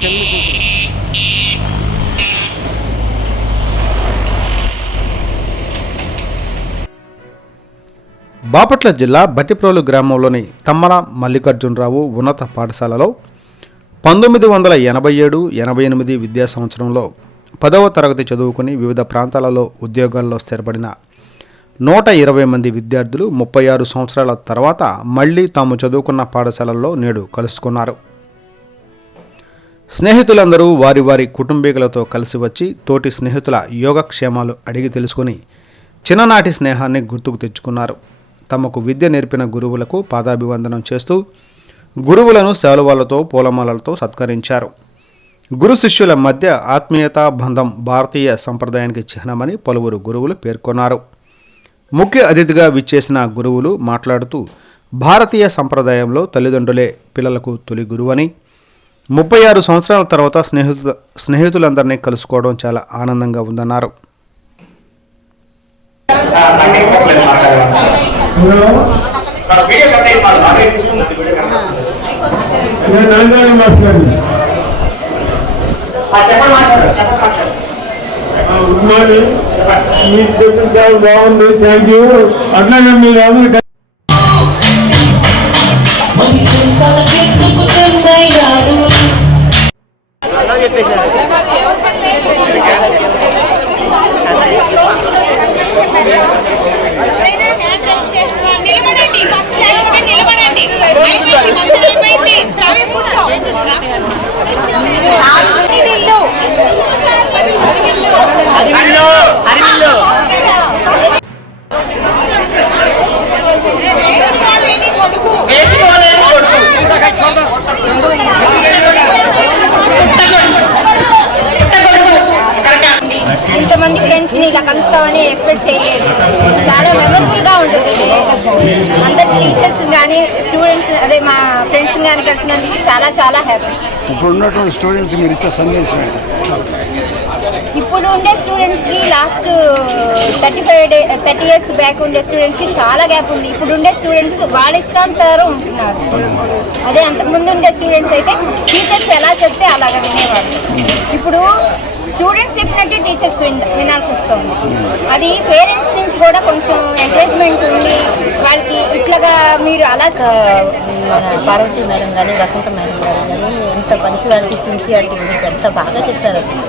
బాపట్ల జిల్లా బట్టిప్రోలు గ్రామంలోని తమ్మల మల్లికార్జునరావు ఉన్నత పాఠశాలలో 1987-88 విద్యా సంవత్సరంలో 10వ తరగతి చదువుకుని వివిధ ప్రాంతాలలో ఉద్యోగాల్లో స్థిరపడిన 120 మంది విద్యార్థులు 36 సంవత్సరాల తర్వాత మళ్లీ తాము చదువుకున్న పాఠశాలల్లో నేడు కలుసుకున్నారు. స్నేహితులందరూ వారి వారి కుటుంబీకులతో కలిసి వచ్చి తోటి స్నేహితుల యోగక్షేమాలు అడిగి తెలుసుకుని చిన్ననాటి స్నేహాన్ని గుర్తుకు తెచ్చుకున్నారు. తమకు విద్య నేర్పిన గురువులకు పాదాభివందనం చేస్తూ గురువులను శాలువాలతో పూలమాలలతో సత్కరించారు. గురు శిష్యుల మధ్య ఆత్మీయత బంధం భారతీయ సంప్రదాయానికి చిహ్నమని పలువురు గురువులు పేర్కొన్నారు. ముఖ్య అతిథిగా విచ్చేసిన గురువులు మాట్లాడుతూ భారతీయ సంప్రదాయంలో తల్లిదండ్రులే పిల్లలకు తొలి గురువని, 36 సంవత్సరాల తర్వాత స్నేహితులందరినీ కలుసుకోవడం చాలా ఆనందంగా ఉందన్నారు. బాగుంది, థ్యాంక్ యూ. అట్లాగే మీరు ఇంతమంది ఫ్రెండ్స్ ని ఇలా కలుస్తామని ఎక్స్పెక్ట్ చేయలేదు. చాలా మెమరబుల్ గా ఉంటుంది. అందరు టీచర్స్ కానీ స్టూడెంట్స్ అదే మా ఫ్రెండ్స్ కానీ కలిసినందుకు చాలా చాలా హ్యాపీ. ఇప్పుడు ఉన్నటువంటి స్టూడెంట్స్ మీరు ఇచ్చే సందేశం ఏంటి? ఇప్పుడు ఉండే స్టూడెంట్స్ కి లాస్ట్ 30 years బ్యాక్ ఉండే స్టూడెంట్స్ కి చాలా గ్యాప్ ఉంది. ఇప్పుడు ఉండే స్టూడెంట్స్ వాళ్ళ ఇష్టానుసారం ఉంటున్నారు. అదే అంతకుముందు ఉండే స్టూడెంట్స్ అయితే టీచర్స్ ఎలా చెప్తే అలాగ వినేవాళ్ళు. ఇప్పుడు స్టూడెంట్స్ చెప్పినట్టే టీచర్స్ వినాల్సి వస్తుంది. అది పేరెంట్స్ నుంచి కూడా కొంచెం ఎంకరేజ్మెంట్ ఉంది వాళ్ళకి. ఇట్లాగా మీరు అలా పార్వతి మేడం కానీ వసంత మేడం గారు కానీ ఎంత పంచువాలిటీ సిన్సియారిటీ గురించి ఎంత బాగా చెప్తారు. అసలు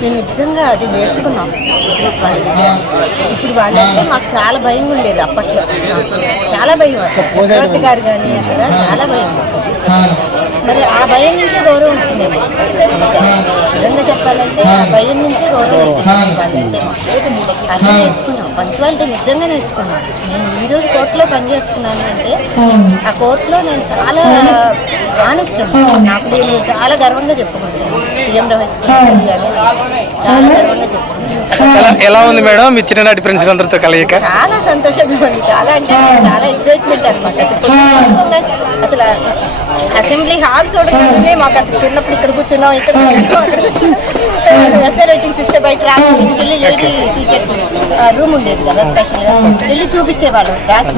మేము నిజంగా అది నేర్చుకున్నాం. ఇప్పుడు వాళ్ళంటే మాకు చాలా భయం ఉండేది. అప్పట్లో చాలా భయం. చక్రవర్తి గారు కానీ అసలు చాలా భయం. మరి ఆ భయం నుంచే గౌరవం వచ్చిందేమో. నిజంగా చెప్పాలంటే ఆ భయం నుంచే గౌరవం వచ్చింది. వాళ్ళంటే అది నేర్చుకున్నాం. పంచువాలిటీ నిజంగా నేర్చుకున్నాం. నేను ఈరోజు కోర్టులో పనిచేస్తున్నాను అంటే ఆ కోర్టులో నేను చాలా ఆనెస్ట్ ఉన్నాను. నాకు నేను చాలా గర్వంగా చెప్పుకుంటున్నాను. పిఎం చాలా గర్వంగా చెప్పుకుంటున్నాను. ఎలా ఉంది మేడం మీ చిన్ననాటి ఫ్రెండ్స్ అందరితో కలయిక? చాలా సంతోషంగా ఉంది. చాలా అంటే చాలా ఎక్సైట్మెంట్ అనమాట. అసలు అసెంబ్లీ హాల్ చూడగానే మాకు అసలు చిన్నప్పుడు ఇక్కడ కూర్చున్నాం, ఇక్కడ ఎస్ఏ రైటింగ్స్ ఇస్తే బయట రాసి తీసుకెళ్ళి లేడీ టీచర్స్ రూమ్ ఉండేది కదా, స్పెషల్గా వెళ్ళి చూపించేవాళ్ళు. రాసి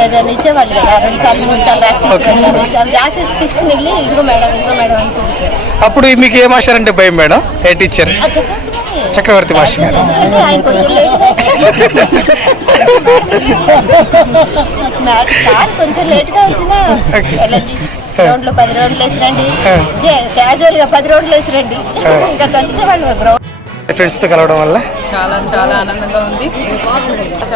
ఏదైనా ఇచ్చేవాళ్ళు కదా, 2 సార్లు 3 సార్లు రాసి తీసుకుని వెళ్ళి ఇదిగో మేడం అని చూపించారు. అప్పుడు మీకు ఏ మాస్టర్ అంటే భయం మేడం? ఏ టీచర్? చక్రవర్తి మాస్టర్ గారు. ఆయన కొంచెం సార్ కొంచెం లేట్గా వచ్చినా గ్రౌండ్లో 10 రౌండ్లు వేసిరండి, క్యాజువల్గా 10 రౌండ్లు వేసిరండి, ఇంకా వచ్చేవాళ్ళు గ్రౌండ్. ఫ్రెండ్స్తో కలవడం వల్ల చాలా చాలా ఆనందంగా ఉంది.